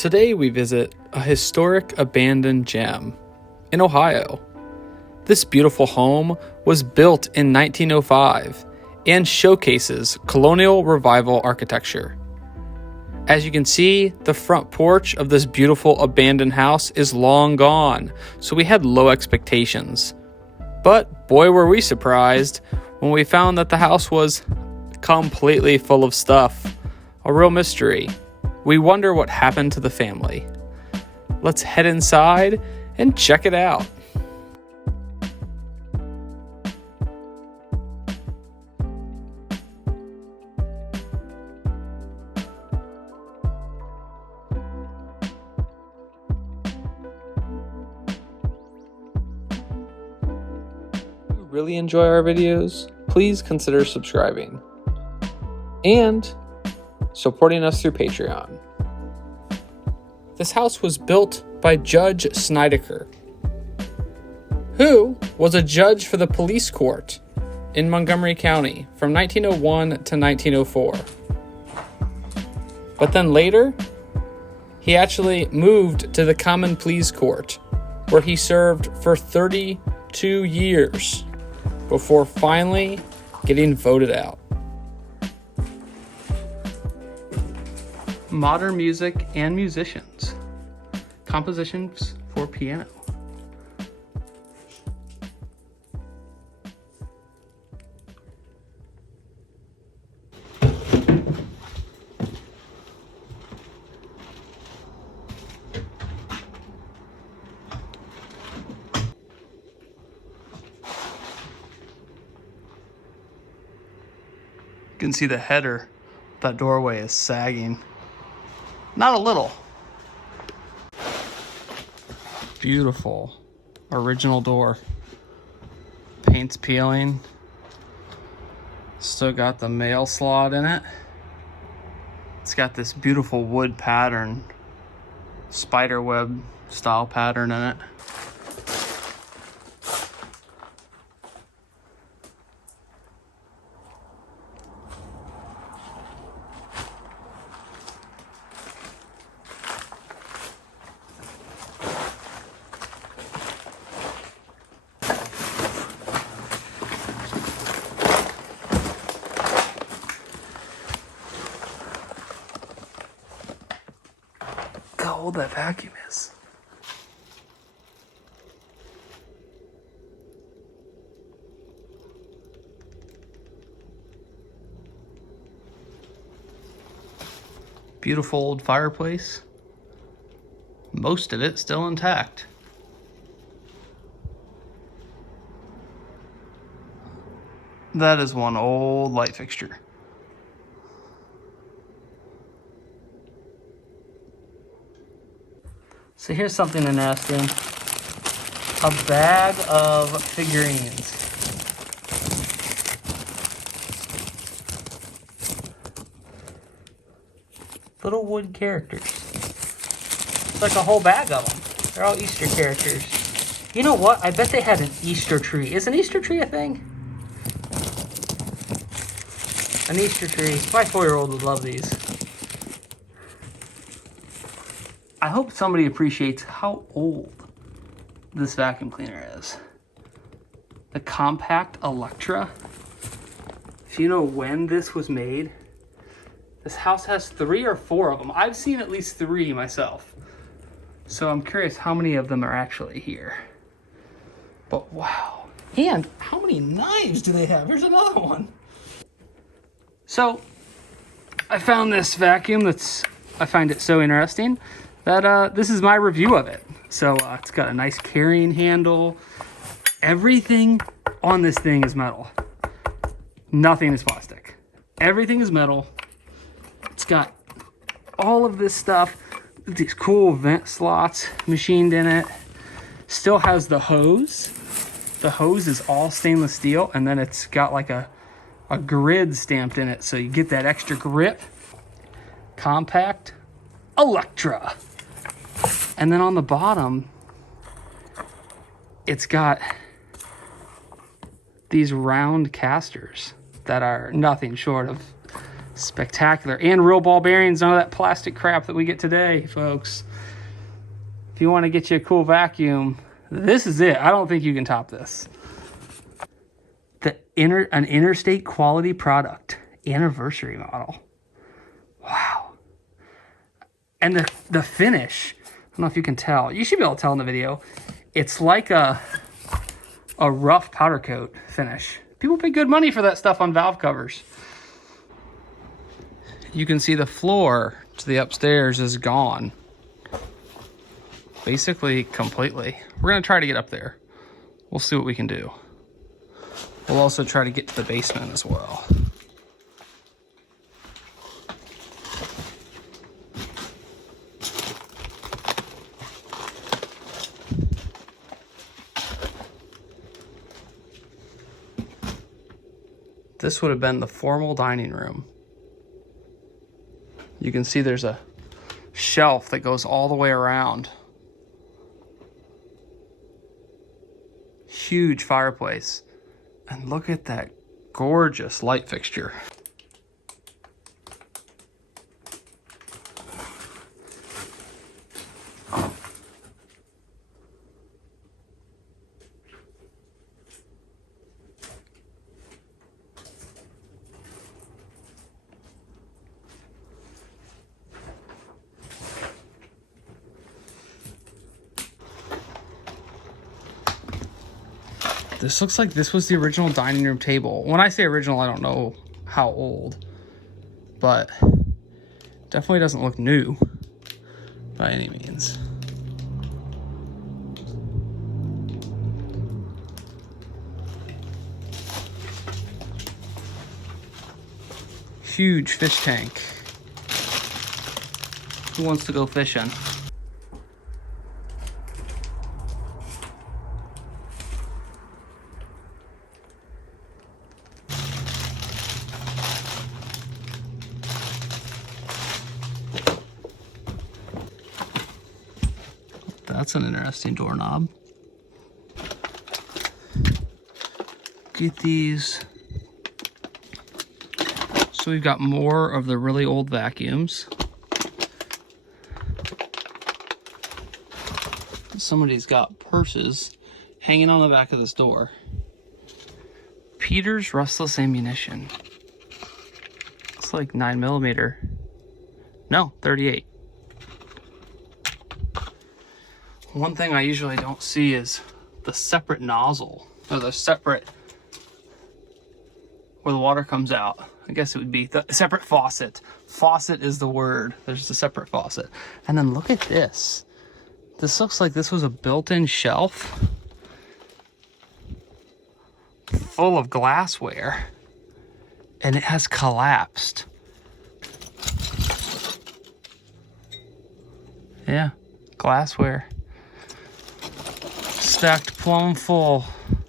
Today we visit a historic abandoned gem in Ohio. This beautiful home was built in 1905 and showcases Colonial Revival Architecture. As you can see, the front porch of this beautiful abandoned house is long gone, so we had low expectations. But boy were we surprised when we found that the house was completely full of stuff. A real mystery. We wonder what happened to the family. Let's head inside and check it out. If you really enjoy our videos, please consider subscribing and supporting us through Patreon. This house was built by Judge Snydeker, who was a judge for the police court in Montgomery County from 1901 to 1904. But then later, he actually moved to the Common Pleas Court, where he served for 32 years before finally getting voted out. Modern music and musicians. Compositions for piano. You can see the header. That doorway is sagging. Not a little. Beautiful original door. Paint's peeling. Still got the mail slot in it. It's got this beautiful wood pattern, spider web style pattern in it. How old that vacuum is. Beautiful old fireplace. Most of it still intact. That is one old light fixture. So here's something interesting. A bag of figurines. Little wood characters. It's like a whole bag of them. They're all Easter characters. You know what? I bet they had an Easter tree. Is an Easter tree a thing? An Easter tree. My 4-year-old would love these. I hope somebody appreciates how old this vacuum cleaner is. The compact Electra. If you know when this was made, this house has 3 or 4 of them. I've seen at least 3 myself. So I'm curious how many of them are actually here. But wow. And how many knives do they have? Here's another one. So I found this vacuum I find it so interesting that this is my review of it. So it's got a nice carrying handle. Everything on this thing is metal. Nothing is plastic. Everything is metal. It's got all of this stuff, these cool vent slots machined in it. Still has the hose. The hose is all stainless steel, and then it's got like a grid stamped in it, so you get that extra grip. Compact Electra. And then on the bottom, it's got these round casters that are nothing short of Spectacular. And real ball bearings, none of that plastic crap that we get today, folks. If you want to get you a cool vacuum, this is it. I don't think you can top this. An interstate quality product. Anniversary model. Wow. And the finish, I don't know if you can tell. You should be able to tell in the video. It's like a rough powder coat finish. People pay good money for that stuff on valve covers. You can see the floor to the upstairs is gone. Basically, completely. We're gonna try to get up there. We'll see what we can do. We'll also try to get to the basement as well. This would have been the formal dining room. You can see there's a shelf that goes all the way around. Huge fireplace. And look at that gorgeous light fixture. This looks like this was the original dining room table. When I say original, I don't know how old, but definitely doesn't look new by any means. Huge fish tank. Who wants to go fishing? That's an interesting doorknob. Get these. So we've got more of the really old vacuums. Somebody's got purses hanging on the back of this door. Peter's rustless ammunition. It's like 9mm. No, 38. One thing I usually don't see is the separate nozzle, or the separate, where the water comes out. I guess it would be the separate faucet. Faucet is the word. There's the separate faucet. And then look at this. This looks like this was a built-in shelf full of glassware, and it has collapsed. Yeah, glassware. Stacked plumb full.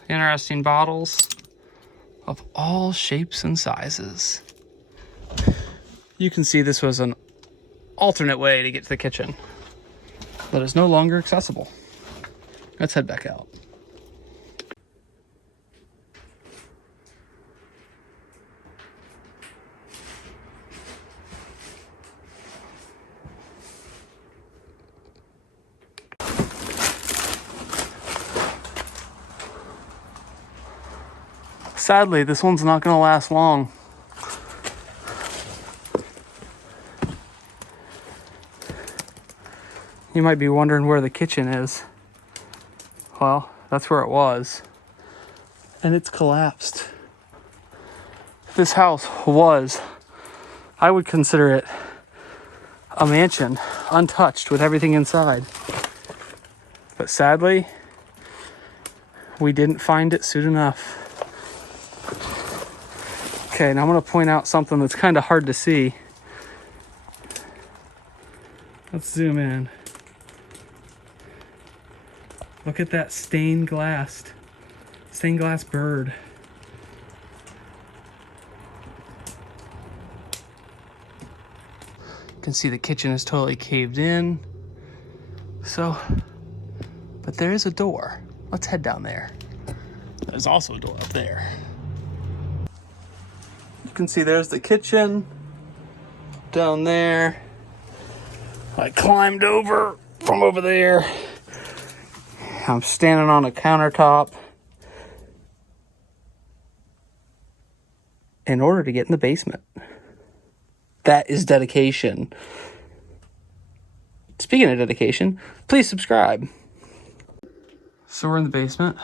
Interesting bottles of all shapes and sizes. You can see this was an alternate way to get to the kitchen that is no longer accessible. Let's head back out. Sadly, this one's not going to last long. You might be wondering where the kitchen is. Well, that's where it was. And it's collapsed. This house was, I would consider it a mansion, untouched with everything inside. But sadly, we didn't find it soon enough. Okay, now I'm going to point out something that's kind of hard to see. Let's zoom in. Look at that stained glass bird. You can see the kitchen is totally caved in. So, but there is a door. Let's head down there. There's also a door up there. You can see there's the kitchen. down there. I climbed over from over there. I'm standing on a countertop in order to get in the basement. That is dedication. Speaking of dedication, please subscribe. So we're in the basement.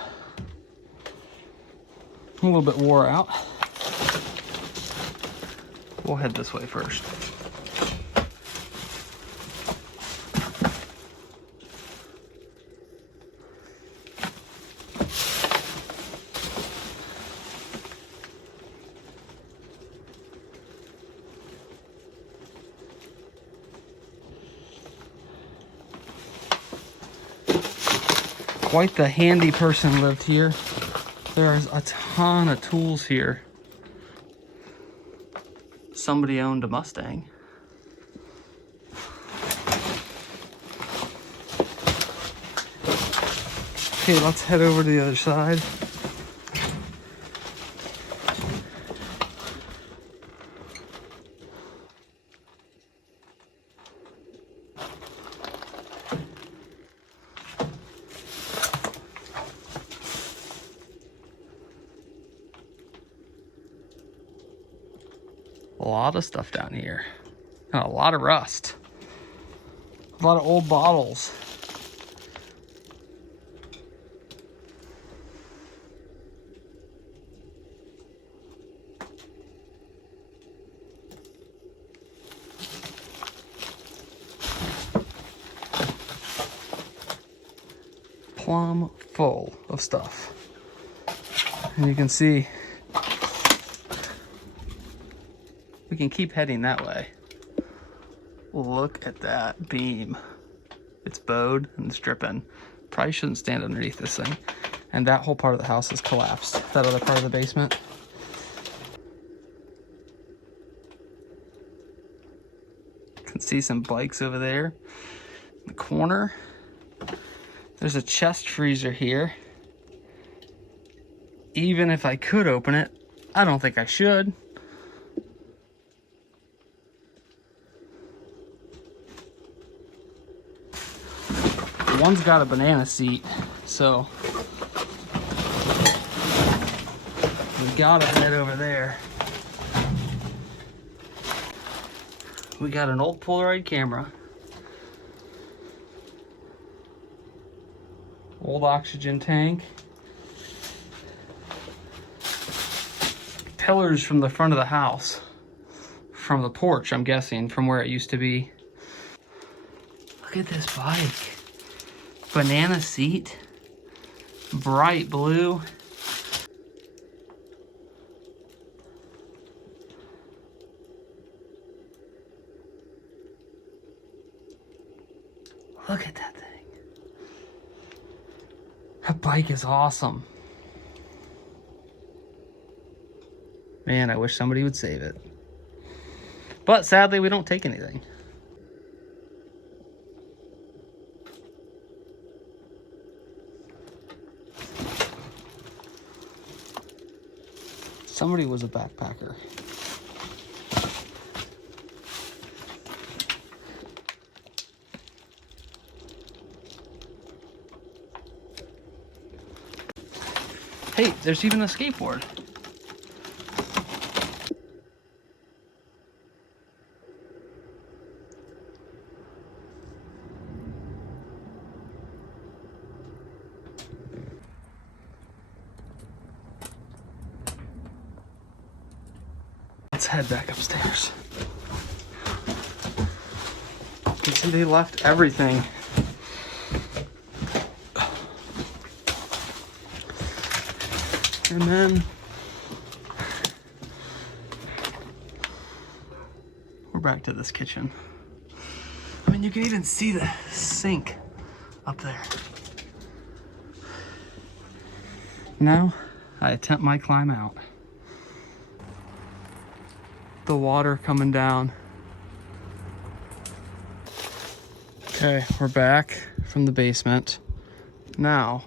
I'm a little bit wore out. We'll head this way first. Quite the handy person lived here. There's a ton of tools here. Somebody owned a Mustang. Okay, let's head over to the other side. A lot of stuff down here. And a lot of rust. A lot of old bottles. Plumb full of stuff. And you can see we can keep heading that way. Look at that beam. It's bowed and it's dripping. Probably shouldn't stand underneath this thing. And that whole part of the house is collapsed. That other part of the basement. You can see some bikes over there. In the corner. There's a chest freezer here. Even if I could open it, I don't think I should. One's got a banana seat, so we gotta head over there. We got an old Polaroid camera, old oxygen tank, pillars from the front of the house, from the porch, I'm guessing, from where it used to be. Look at this bike. Banana seat, bright blue. Look at that thing. That bike is awesome. Man, I wish somebody would save it. But sadly, we don't take anything. Somebody was a backpacker. Hey, there's even a skateboard. Let's head back upstairs. You can see they left everything. And then we're back to this kitchen. I mean, you can even see the sink up there. Now I attempt my climb out. The water coming down. Okay, we're back from the basement. Now,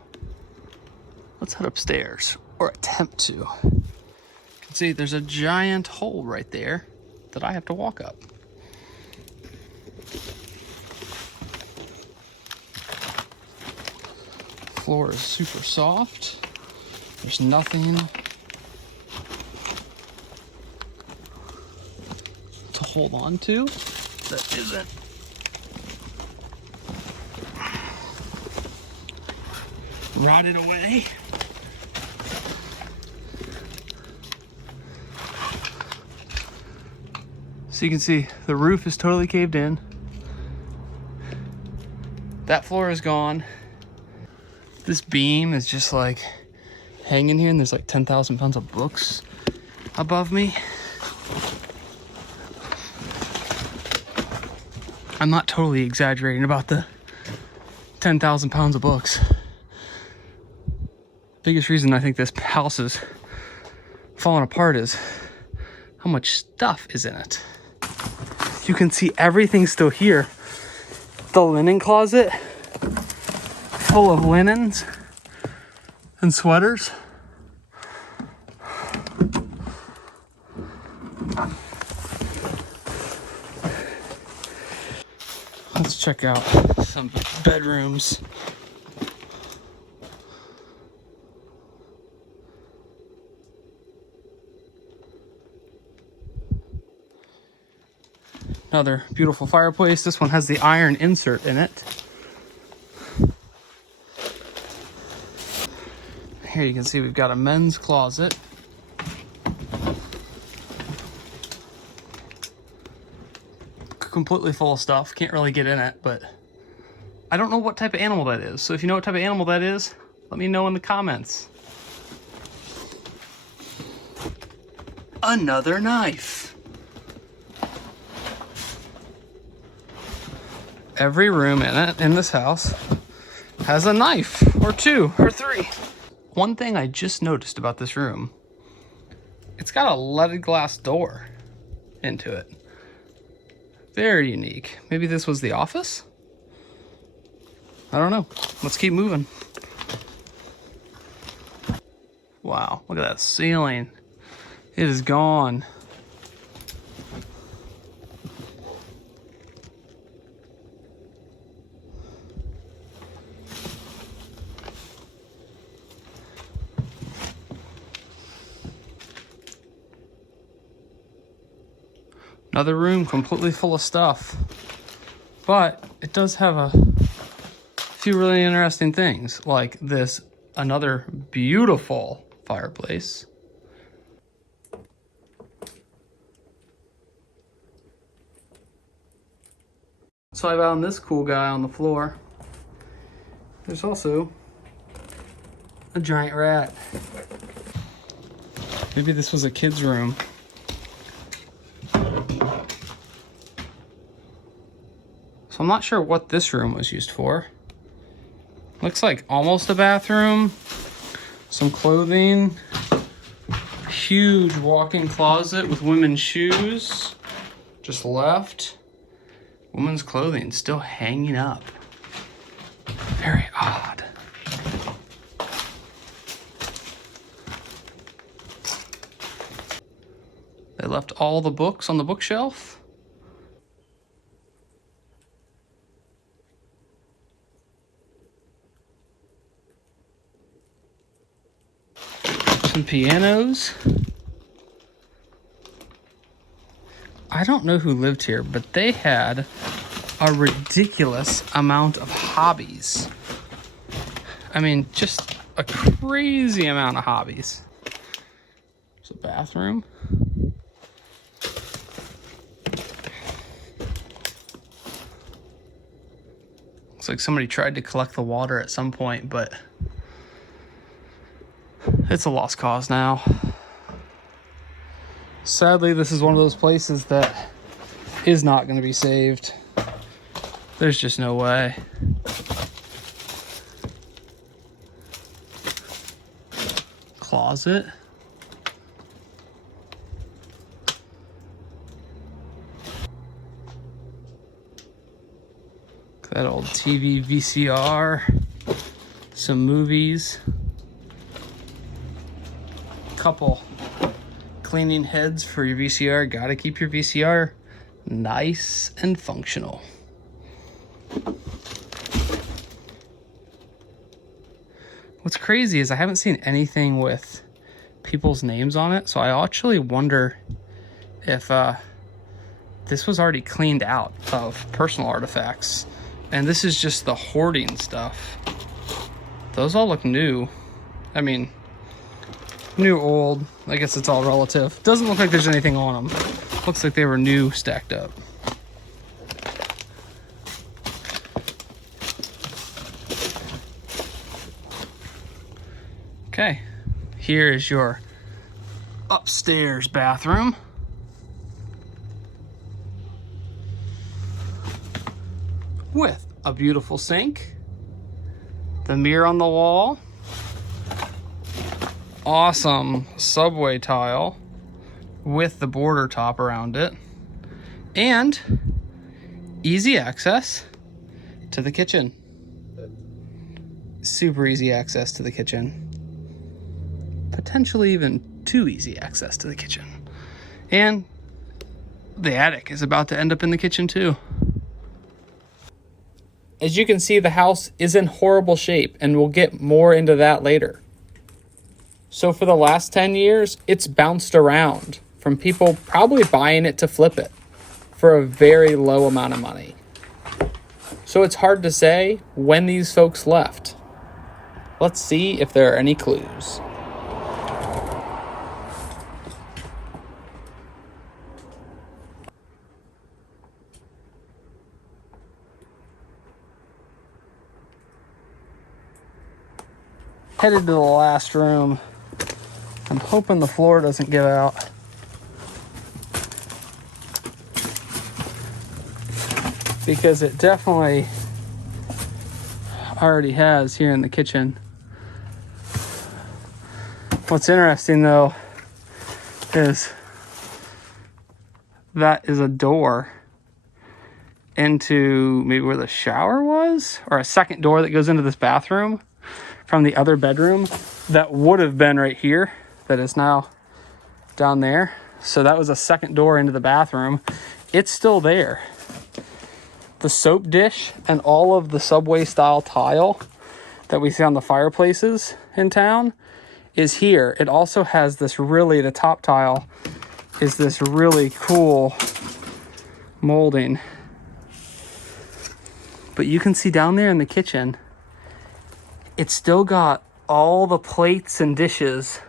let's head upstairs, or attempt to. You can see there's a giant hole right there that I have to walk up. floor is super soft. There's nothing to hold on to that isn't rotted away. So you can see the roof is totally caved in. That floor is gone. This beam is just like hanging here, and there's like 10,000 pounds of books above me. I'm not totally exaggerating about the 10,000 pounds of books. Biggest reason I think this house is falling apart is how much stuff is in it. You can see everything still here. The linen closet full of linens and sweaters. Let's check out some bedrooms. Another beautiful fireplace. This one has the iron insert in it. Here you can see we've got a men's closet. Completely full of stuff. Can't really get in it, but I don't know what type of animal that is. So if you know what type of animal that is, let me know in the comments. Another knife. Every room in this house has a knife, or two, or three. One thing I just noticed about this room, it's got a leaded glass door into it. Very unique. Maybe this was the office? I don't know. Let's keep moving. Wow, look at that ceiling. It is gone. Another room completely full of stuff, but it does have a few really interesting things, like this, another beautiful fireplace. So I found this cool guy on the floor. There's also a giant rat. Maybe this was a kid's room. So I'm not sure what this room was used for. Looks like almost a bathroom. Some clothing. Huge walk-in closet with women's shoes. Just left. Women's clothing still hanging up. Very odd. They left all the books on the bookshelf. Some pianos. I don't know who lived here, but they had a ridiculous amount of hobbies. I mean, just a crazy amount of hobbies. There's a bathroom. Looks like somebody tried to collect the water at some point, but it's a lost cause now. Sadly, this is one of those places that is not going to be saved. There's just no way. Closet. That old TV VCR. Some movies. Couple cleaning heads for your VCR. Gotta keep your VCR nice and functional. What's crazy is I haven't seen anything with people's names on it, so I actually wonder if this was already cleaned out of personal artifacts. And this is just the hoarding stuff. Those all look new. I mean, new, old, I guess it's all relative. Doesn't look like there's anything on them. Looks like they were new stacked up. Okay, here is your upstairs bathroom. With a beautiful sink, the mirror on the wall, awesome subway tile with the border top around it, and easy access to the kitchen. Super easy access to the kitchen. Potentially even too easy access to the kitchen. And the attic is about to end up in the kitchen too. As you can see, the house is in horrible shape, and we'll get more into that later. So for the last 10 years, it's bounced around from people probably buying it to flip it for a very low amount of money. So it's hard to say when these folks left. Let's see if there are any clues. Headed to the last room. I'm hoping the floor doesn't give out. Because it definitely already has here in the kitchen. What's interesting though is that is a door into maybe where the shower was, or a second door that goes into this bathroom from the other bedroom that would have been right here, that is now down there. So that was a second door into the bathroom. It's still there. The soap dish and all of the subway style tile that we see on the fireplaces in town is here. It also has this really, the top tile is this really cool molding. But you can see down there in the kitchen, it's still got all the plates and dishes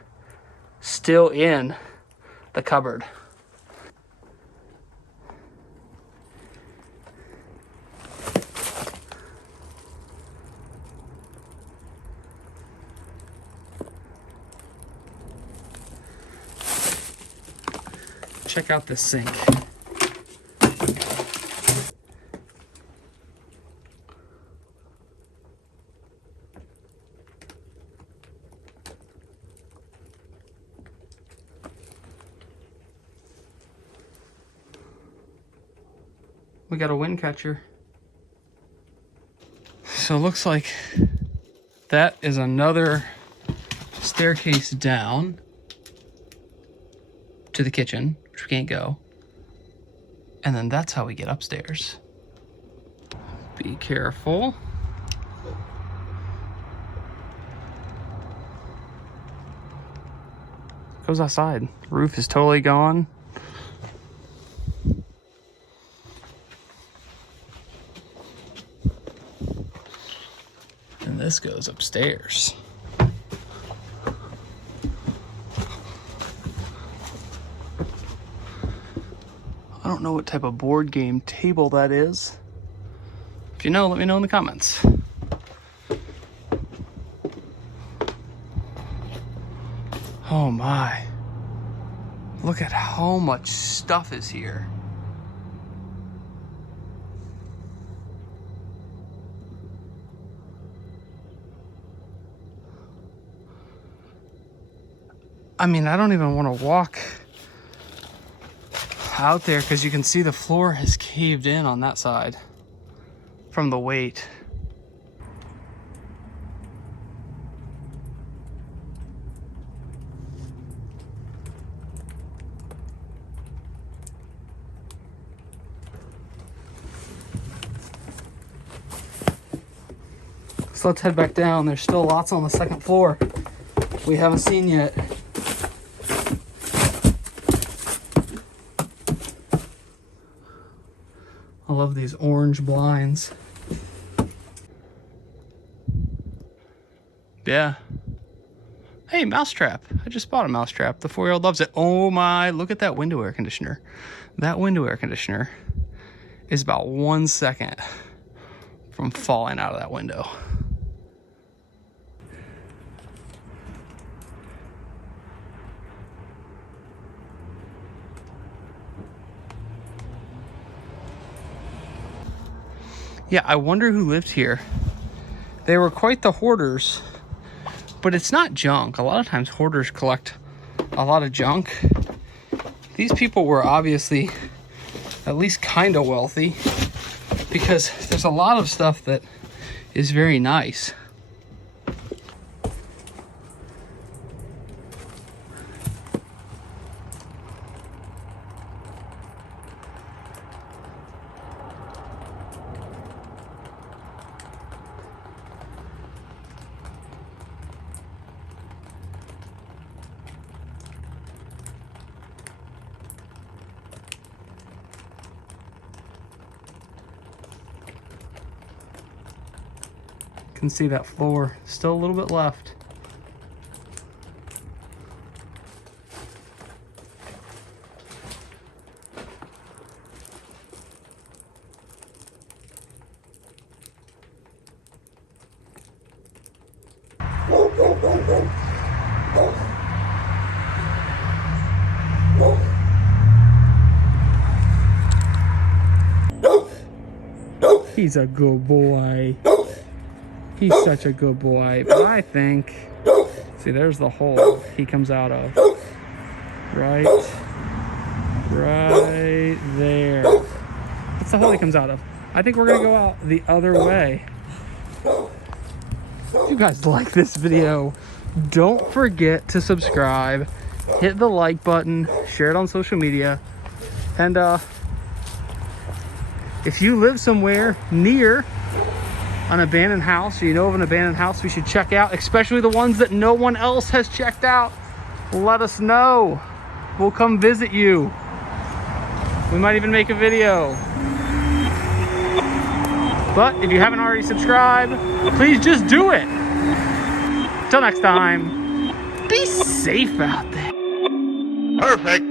still in the cupboard. Check out this sink. We got a wind catcher. So it looks like that is another staircase down to the kitchen, which we can't go. And then that's how we get upstairs. Be careful. Goes outside. Roof is totally gone. And this goes upstairs. I don't know what type of board game table that is. If you know, let me know in the comments. Oh my. Look at how much stuff is here. I mean, I don't even want to walk out there because you can see the floor has caved in on that side from the weight. So let's head back down. There's still lots on the second floor we haven't seen yet. I love these orange blinds. Yeah. Hey, mousetrap. I just bought a mousetrap. The 4-year-old loves it. Oh my, look at that window air conditioner. That window air conditioner is about 1 second from falling out of that window. Yeah, I wonder who lived here. They were quite the hoarders, but it's not junk. A lot of times hoarders collect a lot of junk. These people were obviously at least kind of wealthy, because there's a lot of stuff that is very nice. Can see that floor, still a little bit left. He's a good boy. He's such a good boy. But I think, see, there's the hole he comes out of. Right there. That's the hole he comes out of. I think we're gonna go out the other way. If you guys like this video, don't forget to subscribe, hit the like button, share it on social media, and if you live somewhere near an abandoned house, or you know of an abandoned house we should check out, especially the ones that no one else has checked out, let us know. We'll come visit you. We might even make a video. But if you haven't already subscribed, please just do it. Till next time, be safe out there. Perfect.